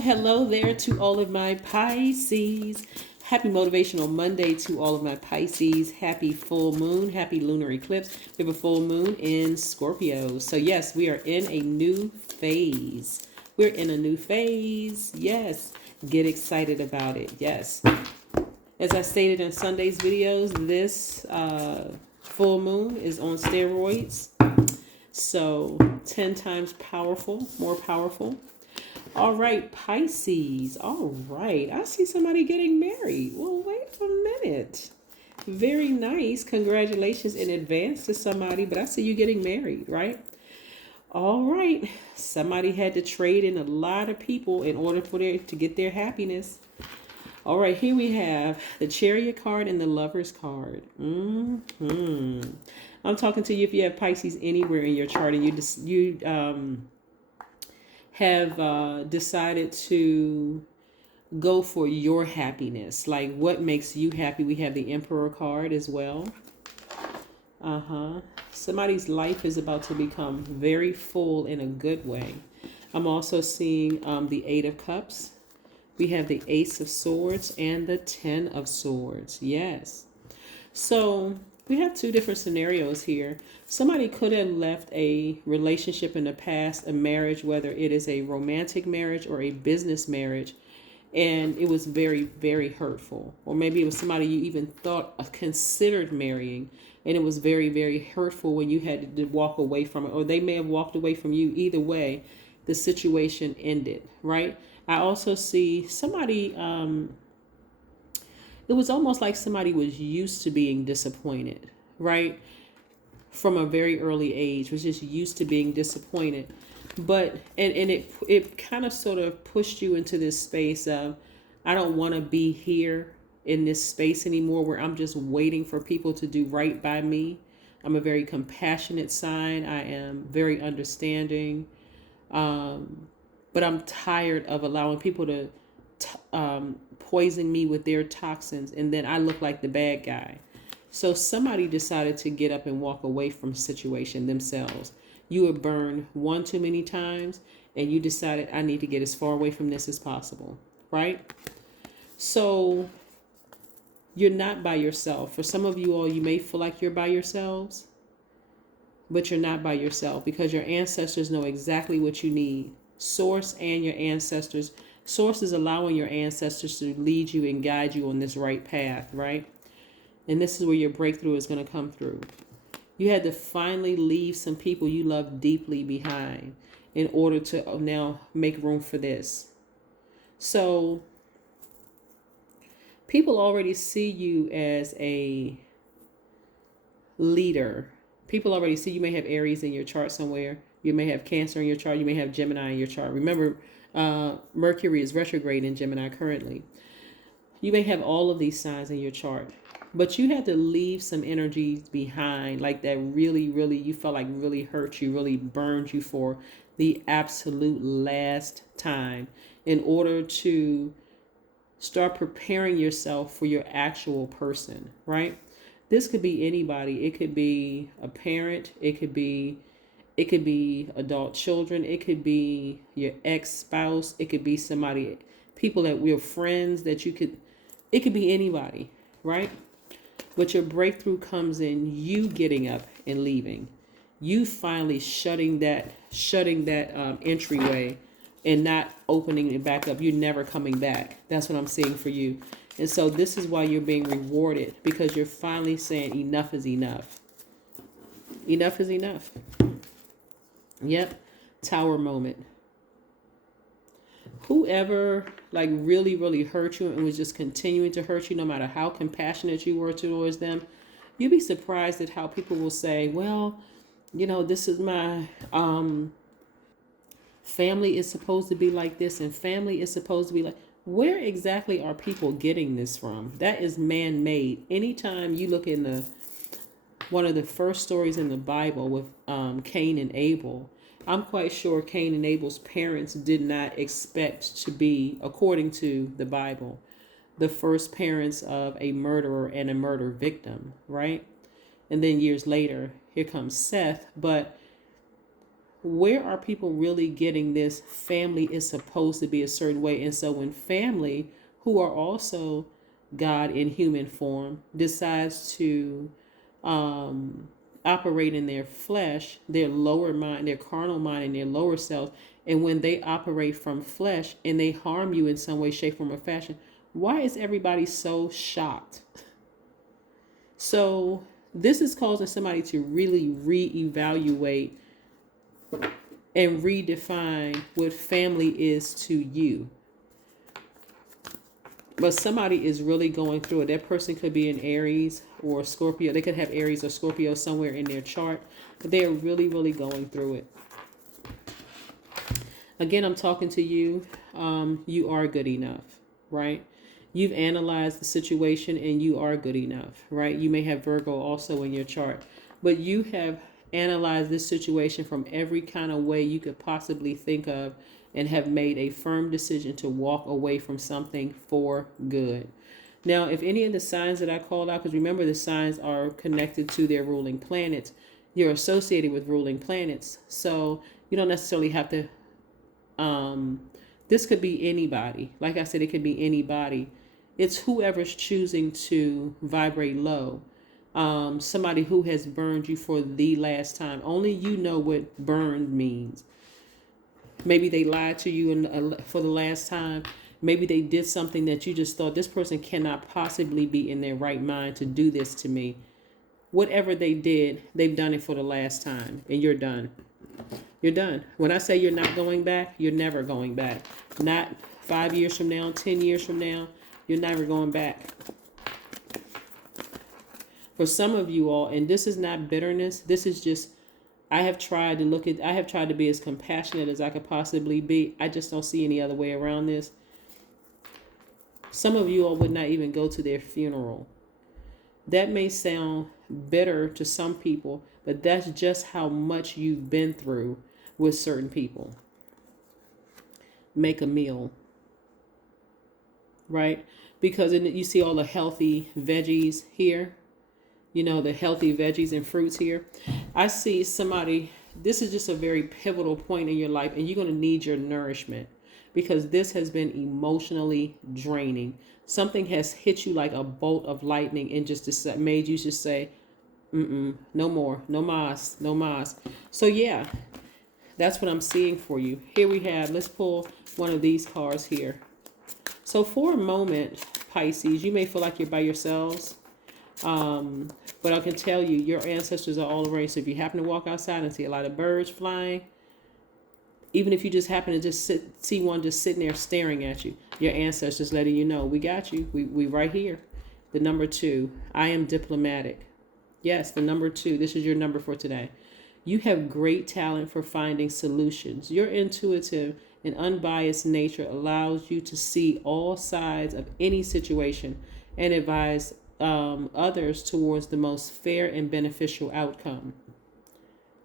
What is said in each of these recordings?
Hello there to all of my Pisces. Happy Motivational Monday to all of my Pisces. Happy full moon, happy lunar eclipse. We have a full moon in Scorpio. So yes, we are in a new phase. We're in a new phase. Yes. Get excited about it. Yes. As I stated in Sunday's videos, this full moon is on steroids. So 10 times powerful, more powerful. All right, Pisces. All right. I see somebody getting married. Well, wait a minute. Very nice. Congratulations in advance to somebody, but I see you getting married, right? All right. Somebody had to trade in a lot of people in order for to get their happiness. All right, here we have the Chariot card and the Lover's card. I'm talking to you if you have Pisces anywhere in your chart and you have decided to go for your happiness, like what makes you happy. We have the Emperor card as well. Somebody's life is about to become very full in a good way. I'm also seeing the Eight of Cups. We have the Ace of Swords and the Ten of Swords. Yes. So we have two different scenarios here. Somebody could have left a relationship in the past, a marriage, whether it is a romantic marriage or a business marriage, and it was very, very hurtful. Or maybe it was somebody you even considered marrying, and it was very, very hurtful when you had to walk away from it, or they may have walked away from you. Either way, the situation ended, right? I also see somebody, it was almost like somebody was used to being disappointed, right? From a very early age, was just used to being disappointed. But, and it kind of sort of pushed you into this space of, I don't want to be here in this space anymore where I'm just waiting for people to do right by me. I'm a very compassionate sign. I am very understanding. But I'm tired of allowing people to poison me with their toxins, and then I look like the bad guy. So somebody decided to get up and walk away from a situation themselves. You were burned one too many times, and you decided, I need to get as far away from this as possible, right? So you're not by yourself. For some of you all, you may feel like you're by yourselves, but you're not by yourself because your ancestors know exactly what you need. Source and your ancestors. Source is allowing your ancestors to lead you and guide you on this right path, right? And this is where your breakthrough is going to come through. You had to finally leave some people you love deeply behind in order to now make room for this. So people already see you as a leader. People already see you may have Aries in your chart somewhere. You may have Cancer in your chart. You may have Gemini in your chart. Remember, Mercury is retrograde in Gemini currently. You may have all of these signs in your chart, but you had to leave some energies behind, like that really, really, you felt like really hurt you, really burned you for the absolute last time in order to start preparing yourself for your actual person, right? This could be anybody. It could be a parent. It could be adult children. It could be your ex-spouse. It could be somebody, people that we're friends that it could be anybody, right? But your breakthrough comes in you getting up and leaving. You finally shutting that entryway and not opening it back up. You're never coming back. That's what I'm seeing for you. And so this is why you're being rewarded, because you're finally saying enough is enough. Enough is enough. Yep. Tower moment. Whoever like really, really hurt you and was just continuing to hurt you, no matter how compassionate you were towards them, you'd be surprised at how people will say, well, this is my family is supposed to be like this and family is supposed to be like. Where exactly are people getting this from? That is man-made. Anytime you look in one of the first stories in the Bible with Cain and Abel, I'm quite sure Cain and Abel's parents did not expect to be, according to the Bible, the first parents of a murderer and a murder victim, right? And then years later, here comes Seth. But where are people really getting this family is supposed to be a certain way? And so when family, who are also God in human form, decides to operate in their flesh, their lower mind, their carnal mind, and their lower self, and when they operate from flesh and they harm you in some way, shape, form, or fashion, why is everybody so shocked? So this is causing somebody to really reevaluate and redefine what family is to you. But somebody is really going through it. That person could be an Aries or Scorpio. They could have Aries or Scorpio somewhere in their chart. But they're really, really going through it. Again, I'm talking to you. You are good enough, right? You've analyzed the situation and you are good enough, right? You may have Virgo also in your chart. But you have analyzed this situation from every kind of way you could possibly think of and have made a firm decision to walk away from something for good. Now, if any of the signs that I called out, because remember the signs are connected to their ruling planets, you're associated with ruling planets. So you don't necessarily have to, this could be anybody. Like I said, it could be anybody. It's whoever's choosing to vibrate low. Somebody who has burned you for the last time. Only you know what burned means. Maybe they lied to you for the last time. Maybe they did something that you just thought, this person cannot possibly be in their right mind to do this to me. Whatever they did, they've done it for the last time, and you're done. You're done. When I say you're not going back, you're never going back. Not 5 years from now, 10 years from now, you're never going back. For some of you all, and this is not bitterness, this is just, I have tried to be as compassionate as I could possibly be. I just don't see any other way around this. Some of you all would not even go to their funeral. That may sound bitter to some people, but that's just how much you've been through with certain people. Make a meal, right? Because you see all the healthy veggies here. You know, the healthy veggies and fruits here. I see somebody, this is just a very pivotal point in your life, and you're going to need your nourishment because this has been emotionally draining. Something has hit you like a bolt of lightning and just made you just say, no more, no mas, no mas. So yeah, that's what I'm seeing for you. Here we have, let's pull one of these cards here. So for a moment, Pisces, you may feel like you're by yourselves. But I can tell you, your ancestors are all around. So if you happen to walk outside and see a lot of birds flying, even if you just happen to just see one just sitting there staring at you, your ancestors letting you know, we got you. We right here. The number 2, I am diplomatic. Yes, the number 2, this is your number for today. You have great talent for finding solutions. Your intuitive and unbiased nature allows you to see all sides of any situation and advise others towards the most fair and beneficial outcome.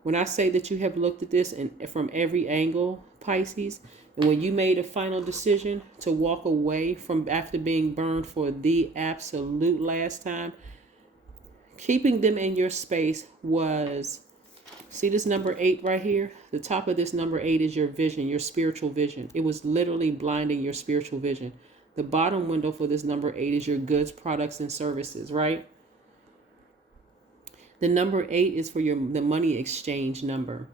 When I say that you have looked at this from every angle, Pisces, and when you made a final decision to walk away from after being burned for the absolute last time, keeping them in your space was, see this number 8 right here? The top of this number 8 is your vision, your spiritual vision. It was literally blinding your spiritual vision. The bottom window for this number 8 is your goods, products, and services, right? The number 8 is for the money exchange number.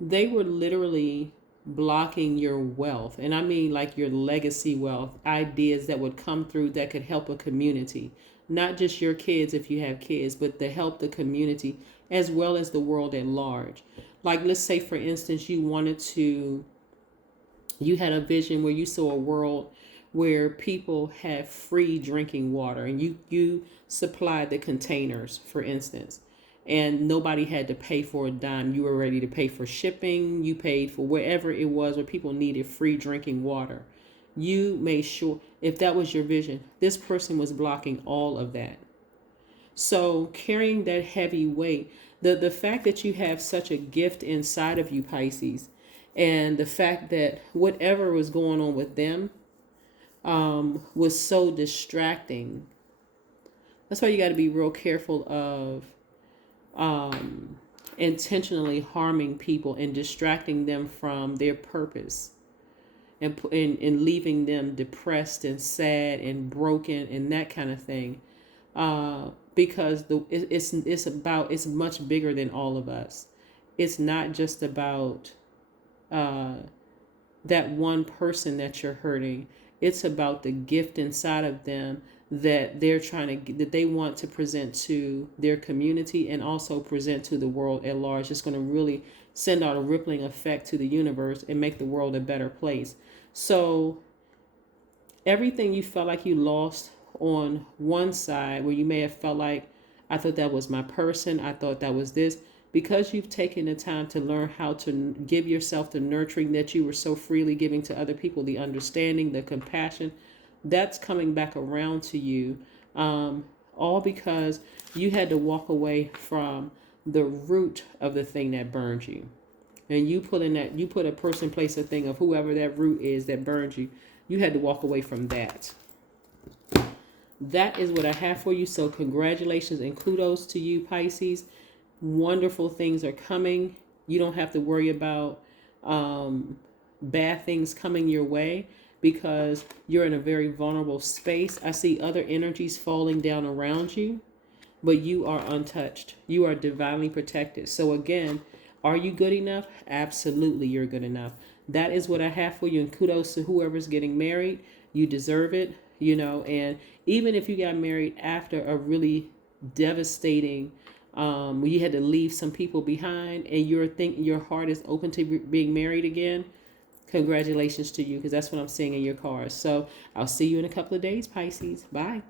They were literally blocking your wealth. And I mean like your legacy wealth, ideas that would come through that could help a community. Not just your kids if you have kids, but to help the community as well as the world at large. Like let's say, for instance, you had a vision where you saw a world where people have free drinking water and you supplied the containers, for instance, and nobody had to pay for a dime. You were ready to pay for shipping. You paid for wherever it was where people needed free drinking water. You made sure, if that was your vision, this person was blocking all of that. So carrying that heavy weight, the fact that you have such a gift inside of you, Pisces, and the fact that whatever was going on with them, was so distracting. That's why you got to be real careful of intentionally harming people and distracting them from their purpose, and leaving them depressed and sad and broken and that kind of thing. Because it's much bigger than all of us. It's not just about that one person that you're hurting. It's about the gift inside of them that that they want to present to their community and also present to the world at large. It's going to really send out a rippling effect to the universe and make the world a better place. So everything you felt like you lost on one side, where you may have felt like, I thought that was my person, I thought that was this, because you've taken the time to learn how to give yourself the nurturing that you were so freely giving to other people, the understanding, the compassion, that's coming back around to you. All because you had to walk away from the root of the thing that burned you. And you put a person, place, a thing of whoever that root is that burned you. You had to walk away from that. That is what I have for you. So congratulations and kudos to you, Pisces. Wonderful things are coming. You don't have to worry about bad things coming your way because you're in a very vulnerable space. I see other energies falling down around you, but you are untouched. You are divinely protected. So again, are you good enough? Absolutely, you're good enough. That is what I have for you. And kudos to whoever's getting married. You deserve it, and even if you got married after a really devastating, where you had to leave some people behind and your heart is open to being married again, congratulations to you, because that's what I'm seeing in your cards. So I'll see you in a couple of days, Pisces. Bye.